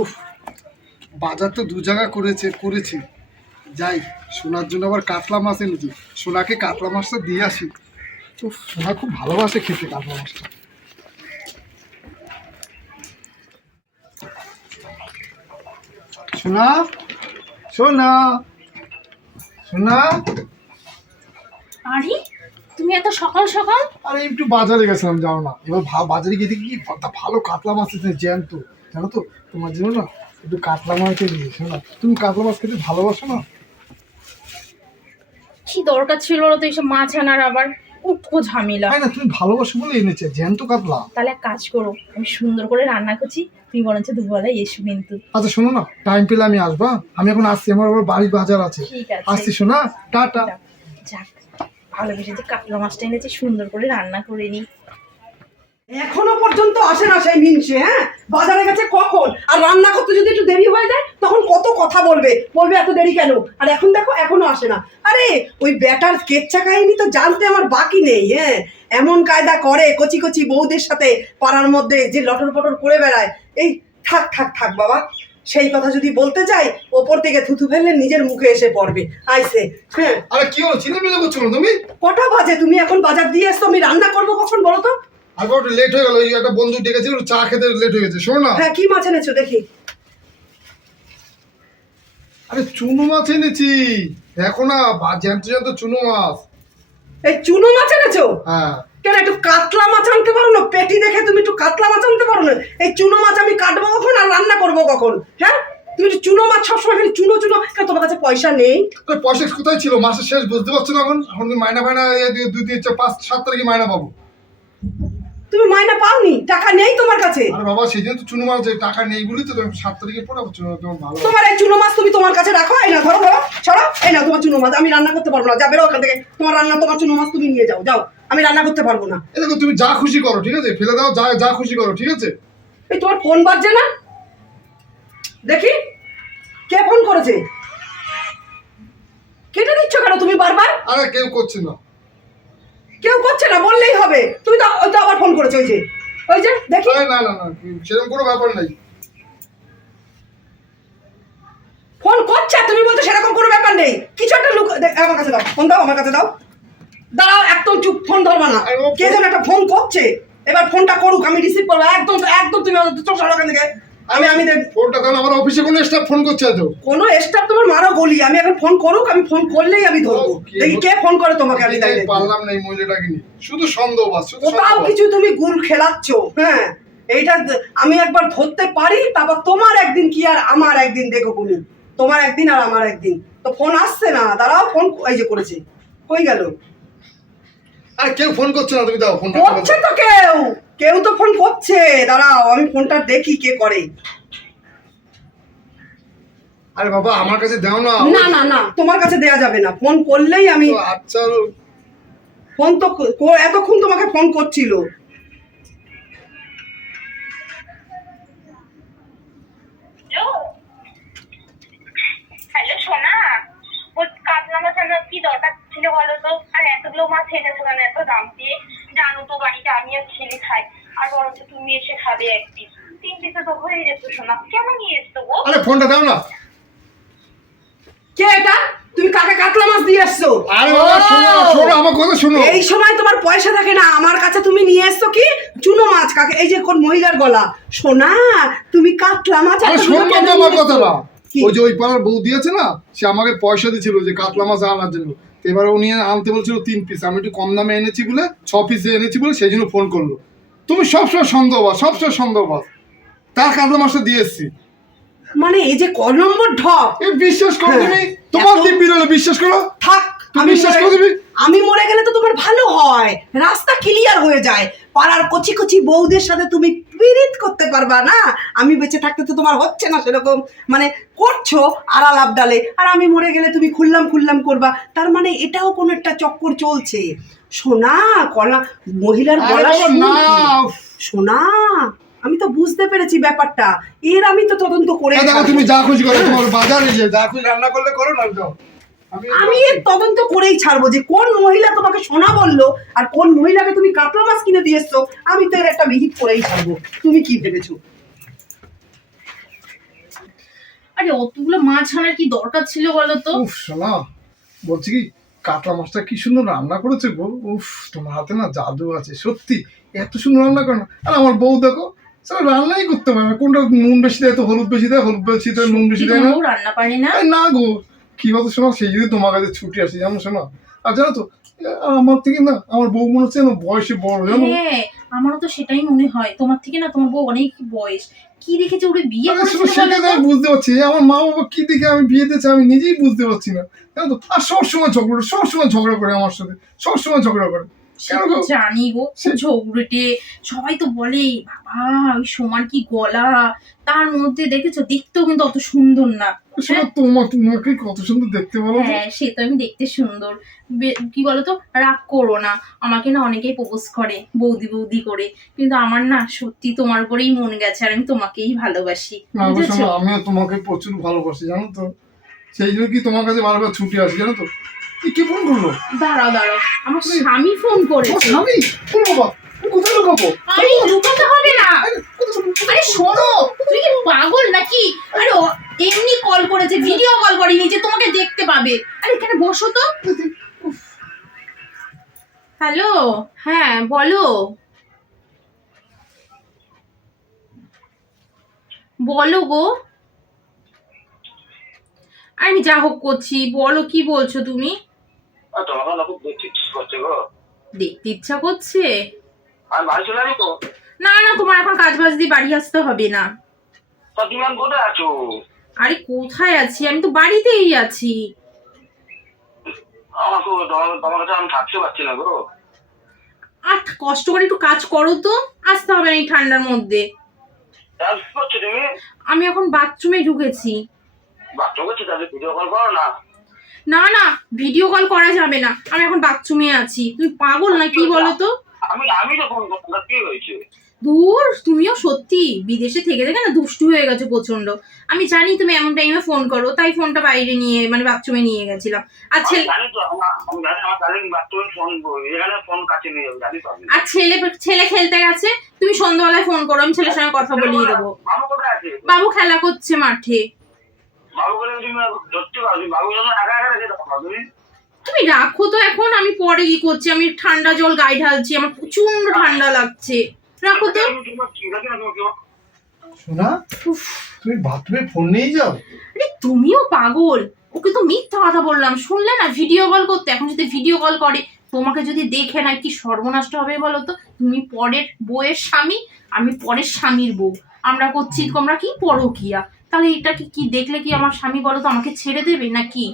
উফ, বাজার তো দু জায়গা করেছি। যাই, সোনার জন্য আবার কাতলা মাছ এনেছি। সোনাকে কাতলা মাছটা দিয়ে আসি। উফ, সোনা খুব ভালোবাসে খেতে কাতলা মাছটা। সোনা, সোনা, সোনা। আরে তুমি এত সকাল সকাল? আরে একটু বাজারে গেছিলাম, যাও না। এবার বাজারে গিয়ে দেখি কি ভালো কাতলা মাছ আছে, জ্যান্ত। জানো তো, তোমার জন্য না একটু কাতলা মাছ নিয়ে শোনা। তুমি কাতলা মাছ খেতে ভালোবাসো না? কি দরকার ছিল না তো এইসব মাছ আনার, আবার উটকো ঝামেলা। না, তুমি ভালোবাসো বলে এনেছে জ্যান্ত কাতলা। তাহলে এক কাজ করো, আমি সুন্দর করে রান্না করছি, তুমি বরঞ্চ দুপুরবেলায় এসো কিন্তু। আচ্ছা শোনো না, টাইম পেলে আমি আসবা। আমি এখন আসছি, আমার আবার বাড়ির বাজার আছে। ঠিক আছে, আসছি শোনা, টাটা। যাক, ভালোবেসে যে কাতলা মাছটা এনেছি, সুন্দর করে রান্না করে নি। এখনো পর্যন্ত আসে না সেই মিনসে। বাজারে গেছে কখন, আর রান্না করতে যদি একটু দেরি হয়ে যায় তখন কত কথা বলবে এত দেরি কেন। আর এখন দেখো এখনো আসে না। আরে ওই ব্যাটার কেচ্চা কাহিনী তো জানতে আমার বাকি নেই। এমন কায়দা করে কচি কচি বউদের সাথে পাড়ার মধ্যে যে লটর পটর করে বেড়ায়। এই থাক থাক থাক বাবা, সেই কথা যদি বলতে যাই ওপর থেকে থুথু ফেললে নিজের মুখে এসে পড়বে। আইসে আরে কি হলো, চিল্লামিল্লা করছো না তুমি? কটা বাজে? তুমি এখন বাজার দিয়ে এসছো, আমি রান্না করবো কখন বলো তো? আর একটু লেট হয়ে গেল, একটা বন্ধু ডেকেছিল, চা খেতে লেট হয়ে গেছে। শোনো না। হ্যাঁ, কি মাছ এনেছো দেখি? আরে চুনো মাছ এনেছি, দেখো না, জ্যান্ত জ্যান্ত চুনো মাছ। এই চুনো মাছ এনেছো? হ্যাঁ। কেন একটু কাতলা মাছ আনতে পারো না? পেটি দেখে তুমি একটু কাতলা মাছ আনতে পারো না? এই চুনো মাছ আমি কাটবো কখন আর রান্না করবো কখন? হ্যাঁ, তুমি একটু চুনো মাছ সবসময় খালি চুনো চুনো। কেন তোমার কাছে পয়সা নেই? পয়সা কোথায় ছিল? মাসের শেষ, বুঝতে পারছো না? এখন মাইনা 2, 3, 4, 5, 7 তারিখে মাইনা পাবো। তুমি মাইনা পাওনি? টাকা নেই তোমার কাছে? আরে বাবা, সেই জন্য তো চুনো মাছ টাকা নেই বলি তো 7 তারিখে পড়াবো। তোমার ভালো। তোমার এই চুনো মাছ তুমি তোমার কাছে রাখো। এই না, ধরো ধরো, ছড়ো। এই না তোমার চুনো মাছ, আমি রান্না করতে পারবো না। যা বেরো ওখান থেকে। তোমার রান্না, তোমার চুনো মাছ তুমি নিয়ে যাও। যাও, আমি রান্না করতে পারবো না। এই দেখো, তুমি যা খুশি করো, ঠিক আছে? ফেলে দাও, যা খুশি করো, ঠিক আছে? এই তোমার ফোন বাজছে না? দেখি কে ফোন করেছে। কেটে দিচ্ছ কেন তুমি বারবার? আরে কেউ করছে না। কেউ করছে না বললেই হবে। তুমি তো ওই তো আবার ফোন করেছো। ওই যে দেখি। না, সেরকম কোনো ব্যাপার নাই। ফোন করছে, তুমি বলছো সেরকম কোনো ব্যাপার নেই। কিছু একটা লোক। আমার কাছে দাও ফোন, দাও আমার কাছে দাও। দাঁড়াও, একদম চুপ, ফোন ধরবা না। কে যেন একটা ফোন করছে, এবার ফোনটা করুক, আমি রিসিভ করবো। একদম একদম তুমি চোখ সরাও এখান থেকে। আমি ফোনটা কারণ আমার অফিসে কোনো স্টাফ ফোন করছে। তো কোনো স্টাফ তোমার মারো গলি। আমি এখন ফোন করুক, আমি ফোন করলেই আমি ধরবো। দেখি কে ফোন করে তোমাকে। আমি পারলাম না এই মহিলাটাকে নিয়ে, শুধু সন্দেহবাদ। কোথাও কিছু তুমি গুল খেলাচ্ছ। হ্যাঁ, এইটা আমি একবার ধরতে পারি, তারপর তোমার একদিন কি আর আমার একদিন। দেখো তুমি, তোমার একদিন আর আমার একদিন। তো ফোন আসছে না, দাঁড়াও। ফোন এই যে করেছে, কই গেল? আর কেউ ফোন করছে না, তুমি দাও ফোনটা। করছে তো কেউ তো ফোন করছে। দাঁড়াও, আমি ফোনটা দেখি কে করে। আরে বাবা, আমার কাছে দাও না। না না না, তোমার কাছে দেয়া যাবে না। ফোন করলেই আমি। আচ্ছা, ফোন তো এতক্ষণ তোমাকে ফোন করছিল। হ্যালো সোনা, ওই কাতলা মাছ আনার কি দরকার ছিল বলো তো? আর এতগুলো মাছ এনেছো কেন এত দাম দিয়ে? জানো তো বাড়িতে আমি আর ছেলে খাই, আর বরঞ্চ তুমি এসে খাবে এক পিস। 3 পিসে তো হয়ে যেত সোনা, কেন নিয়ে এসছো গো? আরে ফোনটা দাও না। কে এটা? তুমি কাকে কাতলা মাছ দিয়ে এসছো? আরে বাবা, শোনো আমার কথা শোনো। এই সময় তোমার পয়সা থাকে না, আমার কাছে তুমি নিয়ে এসছো কি চুনো মাছ। কাকে? এই যে কোন মহিলার গলা। সোনা, তুমি কাতলা মাছ। আরে শোনো তো আমার কথাটা। ওই যে ওই পাড়ার বউ দিয়েছে না, সে আমাকে পয়সা দিয়েছিল যে কাতলা মাছ আনার জন্য। এবার উনি আনতে বলছিল 3 পিস, আমি একটু কম দামে এনেছি বলে 6 পিসে এনেছি বলে সেই জন্য ফোন করলো। তুমি সবসময় সন্দেহবাদ। তার কাতলা মাছটা দিয়ে এসছি। মানে এই যে ক নম্বর ঢপ। বিশ্বাস করো তুমি, তোমার দিব্যি হলো, বিশ্বাস করো। থাক, তুমি বিশ্বাস করে দিবি। আমি মরে গেলে তো তোমার ভালো হয়, রাস্তা ক্লিয়ার হয়ে যায়। পাড়ার কচি কচি বউদের সাথে তুমি পীড়িত করতে পারবা না। আমি বেঁচে থাকতে তো তোমার হচ্ছে না সেরকম, মানে করছো আড়াল আবডালে। আর আমি মরে গেলে তুমি খুললাম করবা। তার মানে এটাও কোন একটা চক্কর চলছে। সোনা, গলা মহিলার গলা না। সোনা, আমি তো বুঝতে পেরেছি ব্যাপারটা। আমি তো তদন্ত করে। তুমি যা খুশি করো, তোমার বাজারে যে যা খুশি রান্না করলে করো না। আমি এর তদন্ত করেই ছাড়বো যে কোন মহিলা তোমাকে সোনা বললো আর কোন মহিলাকে তুমি কাতলা মাছ কিনে দিয়েছো। আমি তো এর একটা বিহিত করেই ছাড়বো। তুমি কি ভেবেছো? আরে অতগুলো মাছ আনার কি দরকার ছিল বলো তো? উফ শোনা, বলছি কি কাতলা মাছটা কি সুন্দর রান্না করেছে গো। উফ, তোমার হাতে না জাদু আছে সত্যি, এত সুন্দর রান্না করে না। আর আমার বউ দেখো, সব রান্নাই করতে পারে না, কোনটা নুন বেশি দেয় তো হলুদ বেশি দেয়, হলুদ বেশি দেয় নুন বেশি কি দেয় না। তোমার বউ রান্না পারে না? আরে না গো, কি বলতো শোনা, সেই যদি তোমার কাছে ছুটি আসে জানো শোনা। আর জানো তো, আমার থেকে না আমার বউ মনে হচ্ছে না বয়সে বড় জানো। হ্যাঁ, আমারও তো সেটাই মনে হয়, তোমার থেকে না তোমার বউ অনেক বয়স। কি দেখেছে ওরে বিয়ে আরে করেছিল শোনো, সেটা তো আমি বুঝতে পারছি, আমার মা বাবা কি দেখে আমি বিয়ে দিয়েছি আমি নিজেই বুঝতে পারছি না জানো তো। আর সবসময় ঝগড়া করে আমার সাথে, সবসময় ঝগড়া করে। কেন গো? জানি গো, ঝগড়েটে সবাই তো বলে বাবা ওই সোমার কি গলা, তার মধ্যে দেখেছো দেখতেও কিন্তু অত সুন্দর না। শোনো, তোমাকে কত সুন্দর দেখতে বলো তো। হ্যাঁ সে তো আমি দেখতে সুন্দর। কি বলতো, রাগ করো না, আমাকে না অনেকেই প্রপোজ করে বৌদি বৌদি করে, কিন্তু আমার না সত্যি তোমার উপরেই মন গেছে আর আমি তোমাকেই ভালোবাসি, না গো বুঝেছো? শোনো, আমিও তোমাকে প্রচুর ভালোবাসি জানো তো, সেই জন্য কি তোমার কাছে বারবার ছুটি আসে জানো তো। কে ফোন করলো? দাঁড়াও দাঁড়াও, আমার স্বামী ফোন তোমার করেছে। স্বামী? ওরে বাবা, তুমি কোথায় লুকাবো? আরে লুকাতে হবে না, কোথায় লুকাবো? আরে শোনো, তুই কি পাগল নাকি? আরে এমনি কল করেছে, ভিডিও কল করেনি যে তোমাকে দেখতে পাবে। আরে এখানে বসো তো। হ্যালো, হ্যাঁ বলো বলো গো। আমি যা হোক করছি, বলো কি বলছো তুমি? তোমাকে না খুব দেখতে ইচ্ছে করছে গো। দেখতে ইচ্ছা করছে? আমি বাড়ি চলে যাবো তো। না না, তোমার এখন কাজ বাজ দিয়ে বাড়ি আসতে হবে না। তা তুমি এখন কোথায় আছো? আরে কোথায় আছি, আমি তো বাড়িতেই আছি। আমার তো তোমার কাছে আমি থাকতে পারছি না গো। আর কষ্ট করে একটু কাজ করো তো, আসতে হবে না এই ঠান্ডার মধ্যে। কি করছো তুমি? আমি এখন বাথরুমে ঢুকেছি। বাচ্চা করছি, তাহলে ভিডিও কল করো না। না না, ভিডিও কল করা যাবে না, আমি এখন বাথরুমে আছি। তুমি পাগল না কি বলো তো? আমি তো ফোন করবো না, কি হয়েছে? দূর, তুমিও সত্যি বিদেশে থেকে থেকে না দুষ্টু হয়ে গেছে প্রচন্ড। আমি জানি তুমি এমন টাইমে ফোন করো, তাই ফোনটা বাইরে নিয়ে মানে বাথরুমে নিয়ে গেছিলাম। আর আমি ছেলে জানি তো, আমি জানি আমার কালিং বাথরুমে ফোন করবো, এখানে ফোন কাছে নিয়ে যাবো, জানি তো আমি। আর ছেলে খেলতে গেছে, তুমি সন্ধ্যাবেলায় ফোন করো, আমি ছেলের সঙ্গে কথা বলিয়ে দেবো। বাবু কোথায় আছে? বাবু খেলা করছে মাঠে। বাবু বলে তুমি ধরতে পারো, বাবু যখন একা একা রেখে দেবো তুমি। তুমি রাখো তো এখন, আমি পরে কি করছি, আমি ঠান্ডা জল গায়ে ঢালছি, আমার প্রচন্ড ঠান্ডা লাগছে। রাখো তো। শোনা, তুমি বাথরুমে ফোন নিয়ে যাও? আরে তুমিও পাগল, ওকে তো মিথ্যা কথা বললাম, শুনলে না ভিডিও কল করতে। এখন যদি ভিডিও কল করে, তোমাকে যদি দেখে না কি সর্বনাশ হবে বলো তো? তুমি পরের বউয়ের স্বামী, আমি পরের স্বামীর বউ, আমরা করছি তোমরা কি পরকিয়া। তাহলে এটা কি দেখলে কি আমার স্বামী বলো তো আমাকে ছেড়ে দেবে নাকি?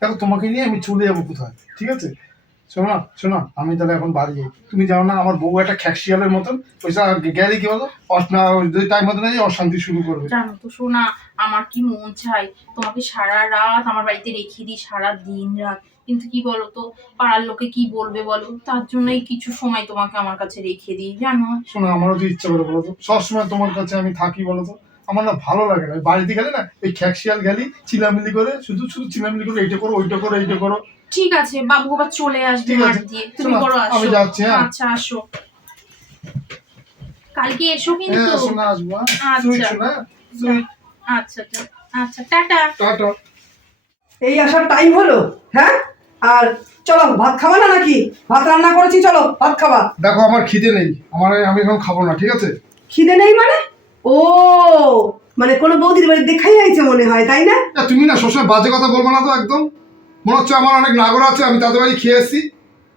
দেখো, তোমাকে নিয়ে আমি চলে যাবো কোথায়, ঠিক আছে? শোনা, আমি তাহলে এখন বাড়ি যাই। তুমি জানো না আমার বউ একটা খ্যাকশিয়ালের মতন, ওইসব গেলে কি বলো, যদি টাইম মতো নেই অশান্তি শুরু করবে। জানো তো সোনা, আমার কি মন চাই তোমাকে সারা রাত আমার বাড়িতে রেখে দিই, সারা দিন রাত। কিন্তু কি বলো তো, পাড়ার লোকে কি বলবে বলো, তার জন্যই কিছু সময় তোমাকে আমার কাছে রেখে দিই জানো। শোনো, আমারও তো ইচ্ছা করে বলো তো, সবসময় তোমার কাছে আমি থাকি বলো তো, আমার না ভালো লাগে না। বাড়িতে গেলে না এই খ্যাকশিয়াল গেলি চিলামিলি করে, শুধু চিলামিলি করে, এইটা করো ওইটা করো এইটা করো। ঠিক আছে, বাবু আবার চলে আসবে ঠিক মাঠ আছে, দিয়ে, তুমি শোনো, বড় আসো। আমি যাচ্ছি, হ্যাঁ। আচ্ছা আসো, কালকে এসো কিন্তু। হ্যাঁ শোনা, আসবো, হ্যাঁ। আচ্ছা। সুইট শোনা, সুইট। আচ্ছা আচ্ছা, টাটা। টাটা। এই আসার টাইম হলো? হ্যাঁ, আর চলো ভাত খাবা না নাকি? ভাত রান্না করেছি, চলো ভাত খাবা। দেখো আমার খিদে নেই, আমি এখন খাবো না, ঠিক আছে? খিদে নেই মানে? ও, মানে কোনো বৌদির বাড়ি দেখাই আইছে মনে হয়, তাই না? তুমি না সবসময় বাজে কথা বলবো না তো, একদম মনে হচ্ছে আমার অনেক নাগর আছে, আমি তাদের বাড়ি খেয়ে এসেছি।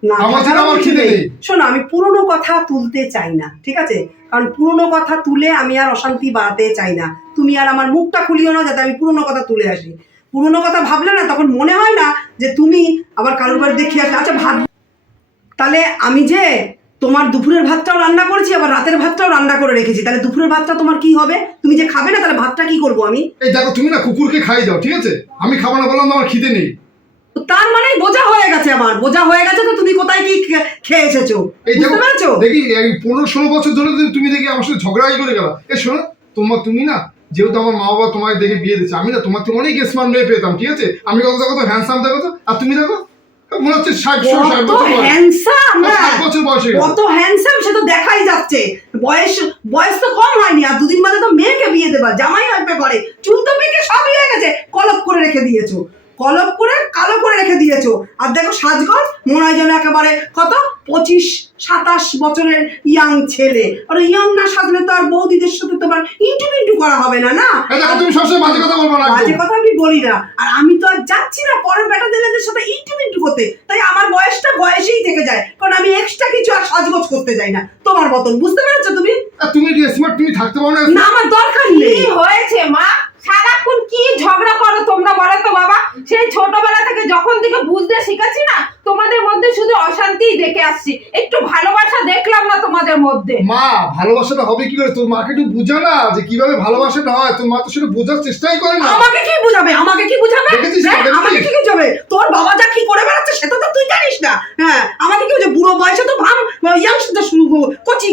না, আমার ছিল, আমার খিদে নেই। শোনো, আমি পুরনো কথা তুলতে চাই না, ঠিক আছে? কারণ পুরনো কথা তুলে আমি আর অশান্তি বাড়াতে চাই না। তুমি আর আমার মুখটা খুলিও না যাতে আমি পুরনো কথা তুলে আসি। পুরনো কথা ভাবলে না তখন মনে হয় না যে তুমি আবার কারোর বাড়ি দেখে আসলে। আচ্ছা ভাত, তাহলে আমি যে তোমার দুপুরের ভাতটাও রান্না করেছি, আবার রাতের ভাতটাও রান্না করে রেখেছি, তাহলে দুপুরের ভাতটা তোমার কি হবে? তুমি যে খাবে না, তাহলে ভাতটা কি করবো আমি? এই দেখো, তুমি না কুকুরকে খাই দাও, ঠিক আছে? আমি খাবো না বললাম, আমার খিদে নেই। তো তার মানে বোঝা হয়ে গেছে, আমার বোঝা হয়ে গেছে। তো তুমি কোথায় কি খেয়ে এসেছো, এই দেখো, বুঝতে পেরেছো? দেখি এই 15-16 বছর ধরে তুমি দেখি আমার সাথে ঝগড়াই করে গেলা। শোনো, তুমি না, যেহেতু আমার মা বাবা তোমাকে দেখে বিয়ে দিচ্ছে, আমি না তোমার থেকে অনেক স্মার্ট মেয়ে পেতাম, ঠিক আছে? আমি কত হ্যান্ডসাম দেখো তো, আর তুমি দেখো মনে হচ্ছে 60 কত বছর বয়স। হ্যান্ডসাম, 60 বছর বয়স হয়ে গেছে। কত হ্যান্ডসাম সে তো দেখাই যাচ্ছে। বয়স তো কম হয়নি, আর দুদিন বাদে তো মেয়েকে বিয়ে দেবা, জামাই লাগবে ঘরে, চুল তো পেকে সবই হয়ে গেছে, কলপ করে রেখে দিয়েছো, কলপ করে কালো করে রেখে দিয়েছো। আর দেখো সাজগর মনে হয় যেন একেবারে কত 25-27 বছরের ইয়াং ছেলে। আর ইয়াং না সাজলে তো আর বৌদিদের সাথে তোমার ইন্টু করা হবে না, না? এই দেখো, তুমি সবসময় বাজে কথা বলবো না বাজে একদম। কথা আমি বলি না, আর আমি তো আর যাচ্ছি না পরের বেটাদের সাথে ইন্টু করতে, তাই আমার বয়সটা বয়সেই থেকে যায়, কারণ আমি এক্সট্রা কিছু আর সাজগোজ করতে যাই না তোমার মতন, বুঝতে পেরেছো তুমি? আর তুমি স্মার্ট, তুমি থাকতে পারো না? না, আমার দরকার কি নেই। হয়েছে মা? সারাক্ষণ কি ঝগড়া করো তোমরা বলো তো বাবা? সেই ছোটবেলা থেকে যখন থেকে বুঝতে শিখেছি না, তোমাদের মধ্যে শুধু অশান্তিই দেখে আসছি, একটু ভালোবাসা দেখলাম না তোমাদের মধ্যে। মা, ভালোবাসাটা হবে কি করে? তোর মাকে একটু বুঝা না যে কিভাবে ভালোবাসাটা হয়। তোর মা তো সেটা বোঝার চেষ্টাই করে না। আমাকে কি বুঝাবে? আমাকে কি বুঝাবে? দেখেছিস হ্যাঁ, দেখেছিস? আমাকে কি বুঝাবে? তোর বাবা যা কি করে বেড়াচ্ছে সেটা তো তুই জানিস না। হ্যাঁ, আমাকে কি বুঝে? বুড়ো বয়সে তো ভাম ইয়াংস্টার শুরু কচি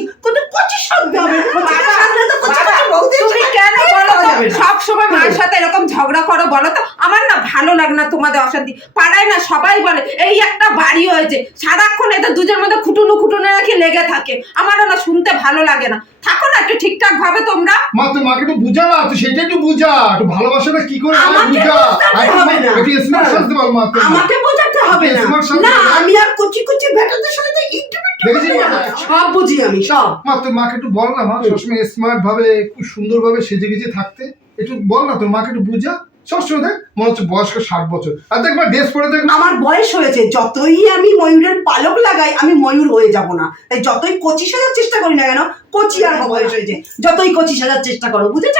সাজতে হবে। কচিটা সাজলে তো কচিটা বৌদির তুমি সাথে কেন বলো তো যাবে না। সব সময় মায়ের সাথে এরকম ঝগড়া করো বলো তো? আমার না ভালো লাগে না তোমাদের অশান্তি। পাড়ায় না সবাই বলে এই একটা বাড়ি হয়েছে, সারাক্ষণ এদের দুজনের মধ্যে খুটুনো নাকি লেগে থাকে, আমারও না শুনতে ভালো লাগে না। থাকো না একটু ঠিকঠাক ভাবে তোমরা। মা, তোর মাকে একটু বুঝা না, তুই সেটা একটু বুঝা, একটু ভালোবাসাটা কি করে হয় আমাকে বুঝা। বোঝাতে হবে না। একটু স্মার্ট সাজতে পার মা। তোর মা। আমাকে বোঝাতে হবে না। Smart সাজতে না, হবে। আমি আর কচি বেটাদের সাথে তো ইন্টু দেখেছিস মা? সব বুঝি আমি, সব। মা, তোর মাকে একটু বল না মা, সবসময় স্মার্ট ভাবে খুব সুন্দর ভাবে সেজে গেজে থাকতে একটু বল না। তোর মাকে একটু বুঝা। সবসময় দেখ মনে হচ্ছে বয়স্ক 60 বছর, আর দেখবা ড্রেস পরে দেখ না। আমার বয়স হয়েছে, যতই আমি ময়ূরের পালক লাগাই আমি ময়ূর হয়ে যাব না। তাই যতই কচি সাজার চেষ্টা করি না কেন, কচি আর বয়স হয়েছে, যতই কচি সাজার চেষ্টা করো, বুঝেছ?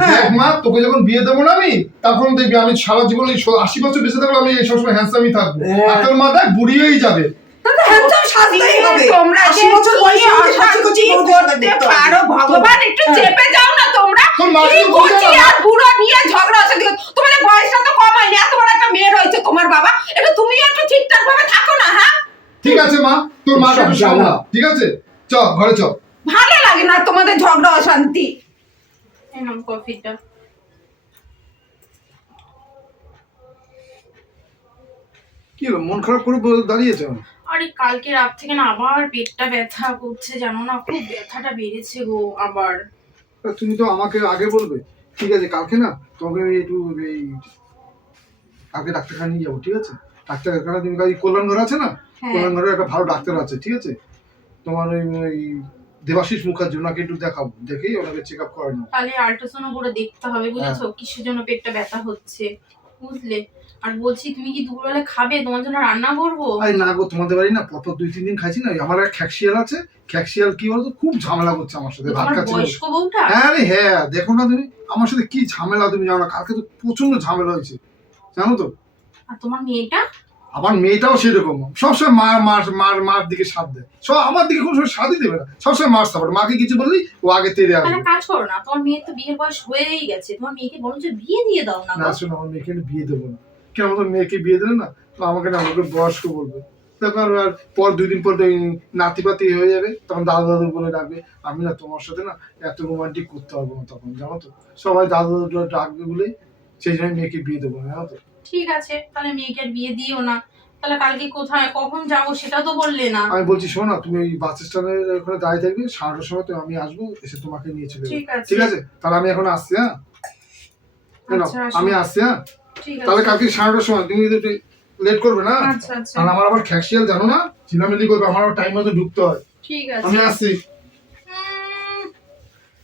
দেখ মা, তোকে যখন বিয়ে দেবো না আমি, তখন দেখবি আমি সারা জীবন এই 80 বছর বেঁচে থাকবো, আমি এই সবসময় হ্যান্ডসামই থাকবো। আর তোর মা দেখ বুড়ি হয়েই যাবে। তাহলে হ্যান্ডসাম সাজতেই হবে। তোমরা 80 বছর বয়সে কচি করতে পারো ভগবান, একটু চেপে যাও না তোমরা। তোর মা কি তো বুঝে কচি না। আর বুড়ো নিয়ে ঝগড়া হচ্ছে? তোমাদের বয়সটা তো কম হয়নি, এত বড় একটা মেয়ে রয়েছে তোমার বাবা, একটু তুমিও একটু ঠিকঠাক ভাবে থাকো না। হ্যাঁ, ঠিক আছে মা, তোর মাকে একটু সামলা, ঠিক আছে? চ ঘরে চ। ভালো লাগে না তোমাদের ঝগড়া অশান্তি। এই নাও কফিটা। কি হলো, মন খারাপ করে দাঁড়িয়েছ? আরে কালকে রাত থেকে না আবার পেটটা ব্যথা করছে, জানো না, খুব ব্যথাটা বেড়েছে গো আবার। তুমি তো আমাকে আগে বলবে। ঠিক আছে, কালকে না তোমাকে আমি একটু এই কালকে ডাক্তারখানা নিয়ে যাবো, ঠিক আছে? ডাক্তারখানা তুমি কাল কল্যাণঘর আছে না, হ্যাঁ। কল্যাণঘরে একটা ভালো ডাক্তার আছে, ঠিক আছে? তোমার ওই দেবাশিস মুখার্জি, ওনাকে একটু দেখাবো, দেখেই ওনাকে চেক আপ করানো। তাহলে আল্ট্রাসাউন্ড করে দেখতে হবে, বুঝেছো কিসের জন্য পেটটা ব্যথা হচ্ছে, বুঝলে? আর বলছি তুমি কি দুপুরবেলা খাবে? তোমার জন্য রান্না করবো। আরে না গো, তোমাদের বাড়ি না পরপর 2-3 দিন খাইছি না, আমার এক খ্যাকশিয়াল আছে, খ্যাকশিয়াল কি বলতো খুব ঝামেলা করছে আমার সাথে, ভাত তোমার খাচ্ছে না। বয়স্ক বউটা? হ্যাঁ রে হ্যাঁ, দেখো না তুমি আমার সাথে কি ঝামেলা, তুমি জানো না? কালকে তো প্রচন্ড ঝামেলা হয়েছে, জানো তো? আর তোমার মেয়েটা? আমার মেয়েটাও সেরকম, সবসময় মার দিকে সাথ দেয়, সব আমার দিকে কোনো সময় সাথই দেবে না, সবসময় মার সাপোর্ট। মাকে কিছু বললেই ও আগে তেড়ে তাহলে আসবে। কাজ করো না, তোমার মেয়ের তো বিয়ের বয়স হয়েই গেছে, তোমার মেয়েকে বলো যে বিয়ে দিয়ে দাও না। না শোনো, আমার মেয়েকে আমি বিয়ে দেবো না। কেন আমাদের মেয়েকে বিয়ে দিলে না তো আমাকে না আমাকে বয়স্ক বলবে, তখন আর পর 2 দিন পর নাতিপাতি হয়ে যাবে, তখন দাদু বলে ডাকবে। আমি না তোমার সাথে না এত রোমান্টিক করতে পারবো না তখন, জানো তো? সবাই দাদু ডাকবে বলে সেই জন্য মেয়েকে বিয়ে দেবো না, জানো তো? ঠিক আছে, তাহলে মেয়েকে আর বিয়ে দিও না। তাহলে কালকে কোথায় কখন যাবো সেটা তো বললে না। আমি বলছি শোনো না, তুমি ওই বাস স্ট্যান্ডের ওখানে দাঁড়িয়ে থাকবে, 9:30টার সময় তো আমি আসবো, এসে তোমাকে নিয়ে চলে যাবো, ঠিক আছে। ঠিক আছে? তাহলে আমি এখন আসছি, হ্যাঁ? কেন আচ্ছা, আসো। আমি আসছি, হ্যাঁ? ঠিক তাহলে আছে। কালকে 9:30টার সময় তুমি একটু লেট করবে না, আচ্ছা আচ্ছা, কারণ আমার আবার খ্যাকশিয়াল জানো না, ঝিলামিলি করবে, আমার টাইম মতো ঢুকতে হয়। ঠিক আছে। আমি আসছি।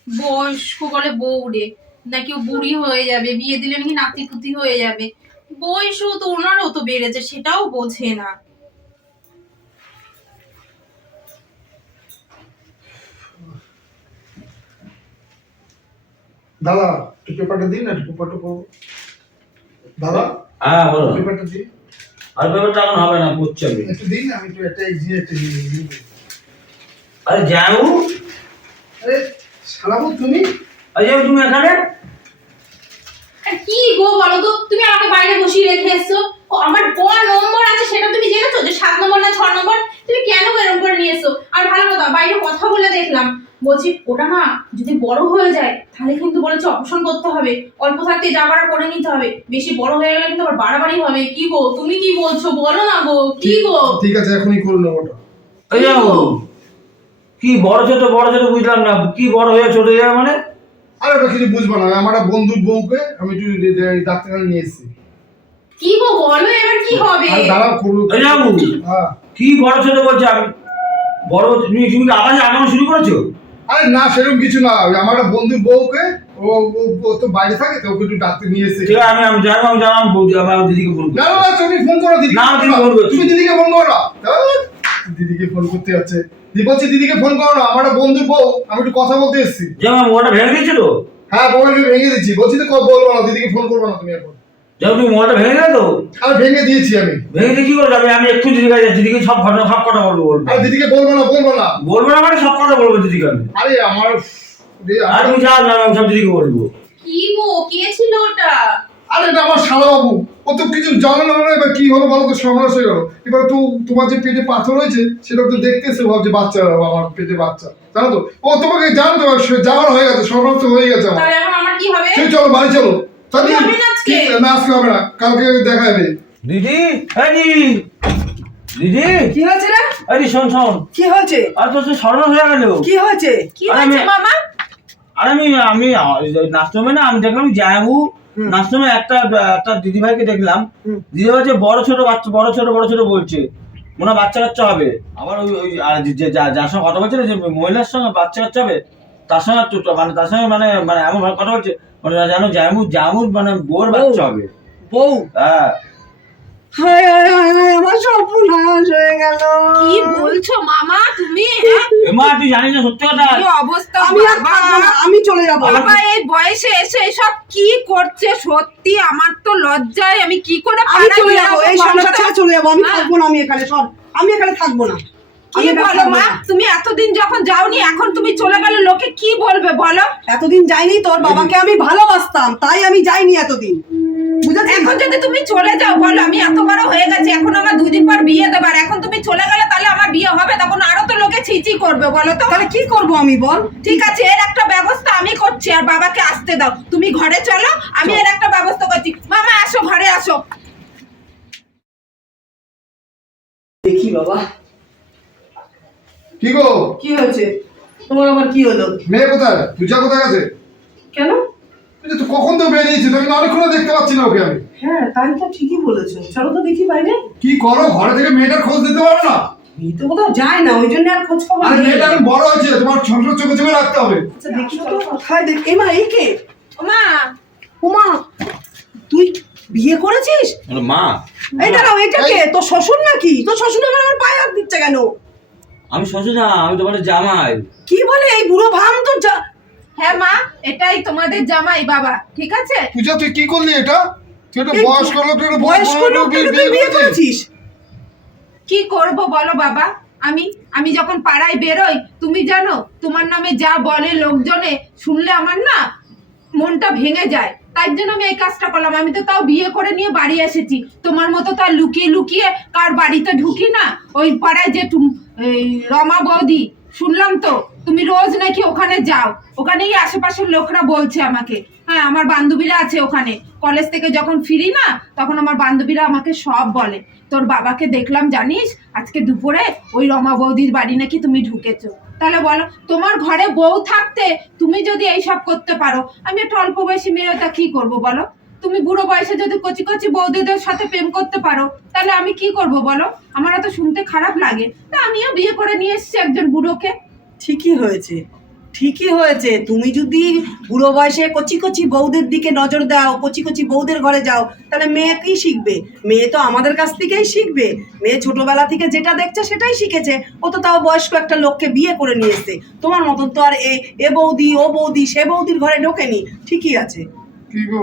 বয়স্ক বলে বউরে, নাকি ও বুড়ি হয়ে যাবে, বিয়ে দিলে নাকি নাতি পুতি হয়ে যাবে। বয়সও তো ওনারও তো বেড়েছে, সেটাও বোঝে না। দাদা একটু পেপারটা দিন না, একটু পেপারটা পড়বো। দাদা হ্যাঁ বলো। পেপারটা দিন, আর ব্যাপারটা এখন হবে না, করছি আমি। একটু দিন না, আমি একটু একটা এগিয়ে একটা দিন। আরে যাও, আরে শালাবু তুমি? আরে যাও তুমি এখানে। আর কি গো বলো তো, তুমি আমাকে বাইরে বসিয়ে রেখে এসছো, ও আমার কোন নম্বর আছে সেটা তুমি জেনেছো যে 7 নম্বর না 6 নম্বর? তুমি কেন এরকম করে নিয়ে এসো? আর ভালো কথা কথা, বাইরে কথা বলে দেখলাম, বলছি ওটা না যদি বড় হয়ে যায় তাহলে কিন্তু বলেছে অপারেশন করতে হবে, অল্প থাকতে যা বাড়া করে নিতে হবে, বেশি বড় হয়ে গেলে কিন্তু আবার বাড়াবাড়ি হবে। কি গো তুমি কি বলছো বলো না গো, কি গো? ঠিক আছে এখনই করে নেবো ওটা। এই জামাইবাবু, কি বড় ছোট বুঝলাম না, কি বড় হয়ে ছোট হয়ে মানে? আরে ওটা কিছু বুঝবো না, আমার একটা বন্ধুর বউকে আমি একটু ডাক্তারখানে নিয়ে এসেছি। কি গো বলো এবার কি হবে? আরে দাঁড়াও করবো। এই জামাইবাবু, হ্যাঁ কি বড় ছোট বলছে? আমি বড় তুমি আবার আগানো শুরু করেছো? আরে না সেরকম কিছু না, ওই আমার একটা বন্ধুর বউকে ও তো বাইরে থাকে তো ওকে একটু ডাক্তার নিয়ে এসেছি। ঠিক আছে, আমি যাবো, আমি বৌদি আমার দিদিকে ফোন না করবো। না তুমি ফোন করো দিদি। না, দিদি ফোন করছি। তুমি দিদিকে ফোন করো না। দিদিকে ফোন করতে যাচ্ছে। বলছি দিদিকে ফোন করো না, আমার একটা বন্ধুর বউ, আমি একটু কথা বলতে এসেছি। যেমন ওটা ভেঙে দিয়েছে তো? হ্যাঁ মোবাইলটা ভেঙে দিচ্ছি, বলছি তো বলবো না, দিদিকে ফোন করবো না তুমি এখন। যেমন তুমি মোবাইলটা ভেঙে দিলে তো? আরে ভেঙে দিয়েছি আমি। ভেঙে দিয়ে কি করে যাবে? আমি একটু দিদিকে যাচ্ছি, দিদিকে সব ঘটনা সব কথা বলবো। আরে দিদিকে বলবো না বলবো না মানে সব কথা বলবো দিদিকে আমি। আরে আমার আর তুমি যাও না, আমি সব দিদিকে বলবো। কি গো কে ছিল ওটা? আরে এটা আমার শালা বাবু, ও তো কিছু জানে না, এবার কি হলো বলো তো, সর্বনাশ হয়ে গেল। এবার তো তোমার যে পেটে পাথর হয়েছে সেটা তো দেখতে এসে ভাবছে বাচ্চা, আমার পেটে বাচ্চা, জানো তো। ও তোমাকে জানতো যাওয়ার হয়ে গেছে, সর্বনাশ তো হয়ে গেছে আমার। তাহলে এখন আমার কি হবে? তুমি চলো বাড়ি চলো। তাহলে যাবে না আজকে? না আজকে হবে না, কালকে দেখা যাবে। দিদি, এই দিদি, দিদি, কি হয়েছে রে? এই দিদি, শোন। কি হয়েছে? আর তো সর্বনাশ হয়ে গেল। কি হয়েছে? কি হয়েছে মামা? আর আমি নাচরমে না, আমি দেখলাম জায়াবু নাচরমে একটা দিদিভাইকে দেখলাম। দিদিভাই যে বড় ছোট বলছে, মনে হয় বাচ্চা কাচ্চা হবে। আবার ওই আর যার সঙ্গে কথা বলছে না, যে মহিলার সঙ্গে বাচ্চা কাচ্চা হবে, তার সঙ্গে তার সঙ্গে মানে এমন ভাবে কথা বলছে মানে জানো জামুর মানে বোর বাচ্চা হবে। বউ? হ্যাঁ। হায় হায় হায় হায়, আমার সর্বনাশ হয়ে গেল। কি বলছো মামা তুমি? এমা তুই জানিস না সত্যি কথা? কি অবস্থা আমি আর বাবা! থাকবো না, আমি চলে যাবো। বাবা এই বয়সে এসে এসব কি করছে? সত্যি আমার তো লজ্জায় আমি কি করে আমি পাড়ায় চলে যাবো, বেরোবো এই বলো সংসার তো? ছেড়ে চলে যাবো। আমি হ্যাঁ। থাকবো না, আমি এখানে সর, আমি এখানে থাকবো না। কি আমি এখানে বলো থাকবো মা? না। তুমি এতদিন যখন যাওনি, এখন তুমি চলে গেলে লোকে কি বলবে বলো? এতদিন যাইনি, তোর বাবাকে আমি ভালোবাসতাম তাই আমি যাইনি এতদিন, বুঝেছিস? এখন যদি তুমি চলে যাও বলো, আমি এত বড় হয়ে গেছি, এখন আমার 2 দিন পর বিয়ে দেবার, এখন তুমি চলে গেলে তাহলে আমার বিয়ে হবে, তখন আরো তো লোকে ছিচি করবে বলো তো। তাহলে কি করবো আমি বল? ঠিক আছে, এর একটা ব্যবস্থা আমি করছি, আর বাবাকে আসতে দাও। তুমি ঘরে চলো, আমি এর একটা ব্যবস্থা করছি। মামা আসো, ঘরে আসো। দেখি বাবা, কি গো কি হয়েছে তোমার, আবার কি হলো? মেয়ে কোথায়, পূজা কোথায় গেছে? কেন? পূজা তো কখন তো বেরিয়েছে, আমি অনেকক্ষণ দেখতে পাচ্ছি না ওকে আমি। হ্যাঁ তাই তো, ঠিকই বলেছো, চলো তো দেখি বাইরে। কি করো, ঘরে থেকে মেয়েটার খোঁজ দিতে পারো না? এই তো কোথাও যায় না, ওই জন্য আর খোঁজ খবর আরে নেই। মেয়েটা এখন বড় হয়েছে, তোমার ছোট চোখে রাখতে হবে। আচ্ছা দেখি তো কোথায়, দেখ। এমা এই কে? মা, উমা, তুই বিয়ে করেছিস? মা, এই দাঁড়াও, এটা কে? তোর শ্বশুর নাকি? তোর শ্বশুর আমার পায়ে হাত দিচ্ছে কেন? আমি শ্বশুর না, আমি তোমার জামাই। কি বলে এই বুড়ো ভাম তোর হ্যাঁ মা, এটাই তোমাদের জামাই বাবা, ঠিক আছে? পূজা তুই কি করলি এটা? তুই একটা এই বয়স্ক লোক, তুই একটা বয়স্ক লোকটাকে তুই বিয়ে করেছিস? কি করব বলো বাবা? আমি যখন পাড়ায় বেরোই, তুমি জানো তোমার নামে যা বলে লোকজনে, শুনলে আমার না মনটা ভেঙে যায়। তাই জন্য আমি এই কাজটা করলাম। আমি তো তাও বিয়ে করে নিয়ে বাড়ি এসেছি, তোমার মতো তো আর লুকিয়ে লুকিয়ে কার বাড়িতে ঢুকি না। ওই পাড়ায় যে এই রমা বৌদি, শুনলাম তো তুমি রোজ নাকি ওখানে যাও, ওখানেই আশেপাশের লোকরা বলছে আমাকে। হ্যাঁ, আমার বান্ধবীরা আছে ওখানে, কলেজ থেকে যখন ফিরি না তখন আমার বান্ধবীরা আমাকে সব বলে। তোর বাবাকে দেখলাম জানিস, আজকে দুপুরে ওই রমা বৌদির বাড়ি নাকি তুমি ঢুকেছো। তাহলে বলো, তোমার ঘরে বউ থাকতে তুমি যদি এইসব করতে পারো, আমি একটা অল্প বয়সী মেয়েটা কি করব বলো? তুমি বুড়ো বয়সে যদি কচি কচি বৌদিদের সাথে প্রেম করতে পারো, তাহলে আমি কি করব বলো? আমার তো শুনতে খারাপ লাগে, তা আমিও বিয়ে করে নিয়ে এসেছি একজন বুড়োকে। ঠিকই হয়েছে, ঠিকই হয়েছে। তুমি যদি বুড়ো বয়সে কচি কচি বউদের দিকে নজর দাও, কচি কচি বউদের ঘরে যাও, তাহলে মেয়ে কি শিখবে? মেয়ে তো আমাদের কাছ থেকেই শিখবে। মেয়ে ছোটবেলা থেকে যেটা দেখছে সেটাই শিখেছে। ও তো তাও বয়স্ক একটা লোককে বিয়ে করে নিয়ে এসছে। তোমার মতন তো আর এ বৌদি ও বৌদি সে বৌদির ঘরে ঢোকেনি। ঠিকই আছে। কি গো,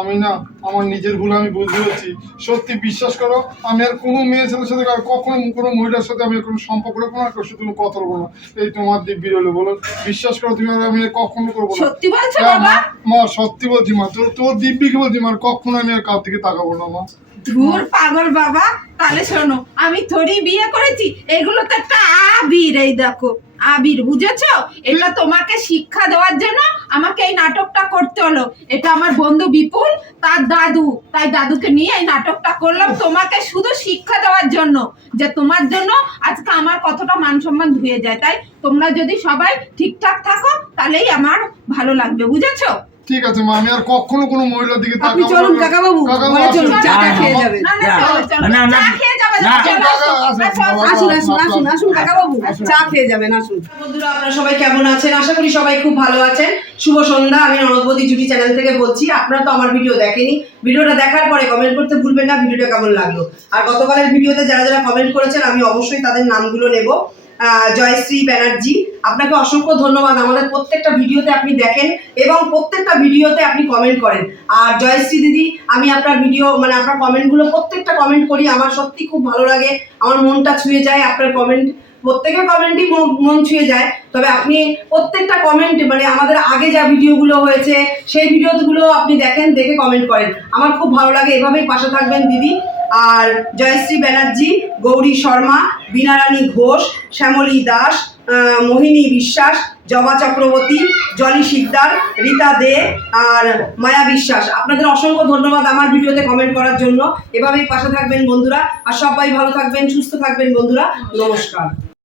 আমি না আমার নিজের ভুল আমি বুঝতে পারছি। সত্যি বিশ্বাস করো, আমি আর কোনো মেয়ে ছেলের সাথে আর কখনো কোনো মহিলার সাথে আমি কোনো সম্পর্ক রাখবো না, কারোর সাথে কোনো কথা বলবো না। এই তোমার দিব্যি হলো বলো, বিশ্বাস করো তুমি, আর আমি আর কখনো করবো না। সত্যি বলছো হ্যাঁ, বাবা? মা সত্যি বলছি মা, তোর দিব্যি কি বলছি মা, আর কখনো আমি আর কার দিকে তাকাবো না মা। ধুর পাগল বাবা, তাহলে শোনো, আমি থরি বিয়ে করেছি, এগুলো তো একটা আবির, এই দেখো আবির, বুঝেছো? এটা তোমাকে শিক্ষা দেওয়ার জন্য আমাকে এই নাটকটা করতে হলো। এটা আমার বন্ধু বিপুল, তার দাদু, তাই দাদুকে নিয়ে এই নাটকটা করলাম তোমাকে শুধু শিক্ষা দেওয়ার জন্য, যে তোমার জন্য আজকে আমার কতটা মান সম্মান ধুয়ে যায়। তাই তোমরা যদি সবাই ঠিকঠাক থাকো তাহলেই আমার ভালো লাগবে, বুঝেছো? ঠিক আছে মা, আমি আর কখনো কোনো মহিলার দিকে আপনি তাকাবো চলুন না। কাকাবাবু, কাকাবাবু, ঘরে চলুন, আসুন। চাটা খেয়ে যাবেন। না না, চলো চলো, না, না, চা খেয়ে যাবে, না। চলো, আসো, আসো, আসো। আসুন আসুন আসুন আসুন কাকাবাবু, চা খেয়ে যাবেন, আসুন। বন্ধুরা, আপনারা সবাই কেমন আছেন? আশা করি সবাই খুব ভালো আছেন। শুভ সন্ধ্যা, আমি ননদবতী জুটি চ্যানেল থেকে বলছি। আপনারা তো আমার ভিডিও দেখেনি, ভিডিওটা দেখার পরে কমেন্ট করতে ভুলবেন না ভিডিওটা কেমন লাগলো। আর গতকালের ভিডিওতে যারা যারা কমেন্ট করেছেন আমি অবশ্যই তাদের নামগুলো নেব। জয়শ্রী ব্যানার্জি, আপনাকে অসংখ্য ধন্যবাদ। আমাদের প্রত্যেকটা ভিডিওতে আপনি দেখেন এবং প্রত্যেকটা ভিডিওতে আপনি কমেন্ট করেন। আর জয়শ্রী দিদি, আমি আপনার ভিডিও মানে আপনার কমেন্টগুলো প্রত্যেকটা কমেন্ট করি, আমার সত্যি খুব ভালো লাগে, আমার মনটা ছুঁয়ে যায় আপনার কমেন্ট। প্রত্যেকের কমেন্টই মন ছুঁয়ে যায়, তবে আপনি প্রত্যেকটা কমেন্ট মানে আমাদের আগে যা ভিডিওগুলো হয়েছে সেই ভিডিওগুলো আপনি দেখেন, দেখে কমেন্ট করেন, আমার খুব ভালো লাগে। এভাবেই পাশে থাকবেন দিদি। আর জয়শ্রী ব্যানার্জি, গৌরী শর্মা, বীণারানী ঘোষ, শ্যামলী দাস, মোহিনী বিশ্বাস, জবা চক্রবর্তী, জলি শিকদার, রীতা দে আর মায়া বিশ্বাস, আপনাদের অসংখ্য ধন্যবাদ আমার ভিডিওতে কমেন্ট করার জন্য। এভাবেই পাশে থাকবেন বন্ধুরা, আর সবাই ভালো থাকবেন, সুস্থ থাকবেন বন্ধুরা। নমস্কার।